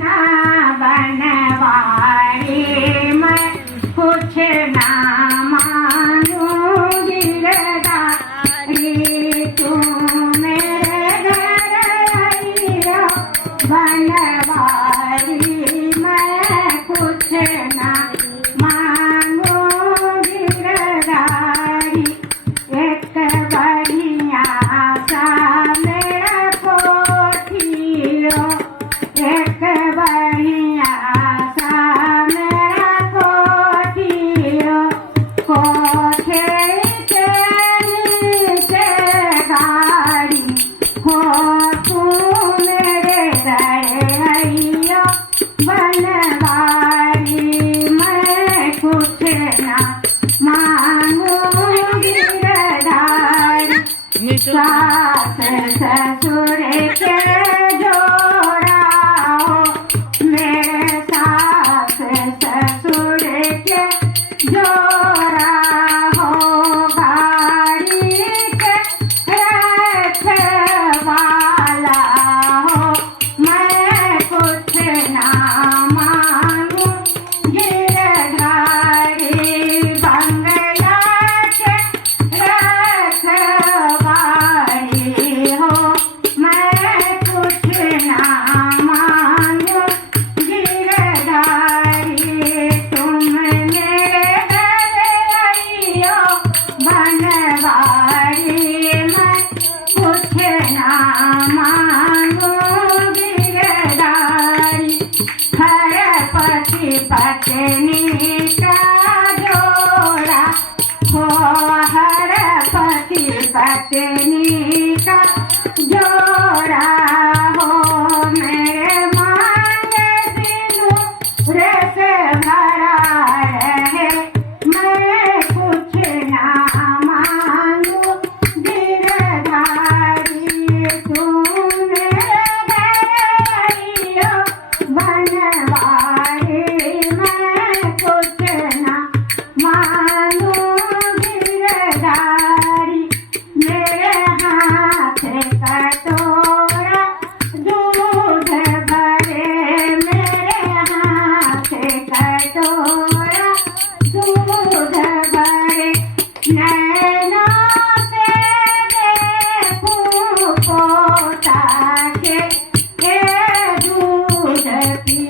ना बनवारी मैं कुछ ना मांगूंगी गिरधारी तू मेरे घर आई हो बनवारी मैं कुछ ना मांगूंगी गिरधारी एक बढ़िया सा मेरा कोठी हो एक बढ़िया सा मेरा कोठी हो कोठे के नीचे गाड़ी हो तू मेरे रैया बनवारी मैं कुछ ना मांगूंगी गिरधारी सास ससुर के जोड़ा हो मेरे सास ससुर के जोड़ा हो गाड़ी के रखवाला हो मैं कुछ ना मांगू गिरधारी बंगला के रखवाली हो मैं कुछ ना मांगू गिरधारी तुम मेरे घर आई हो बनवारी मैं कुछ ना मांगू गिरधारी हर पति पत्नी का जोड़ा हो हर पति पत्नी का जोड़ा हो मेरे मांगे सिंदूर से भरा रहे मैं कुछ ना मांगू गिरधारी तू मेरे घर आई हो बनवारी मैं कुछ ना मांगू गिरधारी मेरे हाथ कटोरा दूध भरे मेरे हाथ कटोरा दूध भरे नैनों से देखूं पोता के दूध पी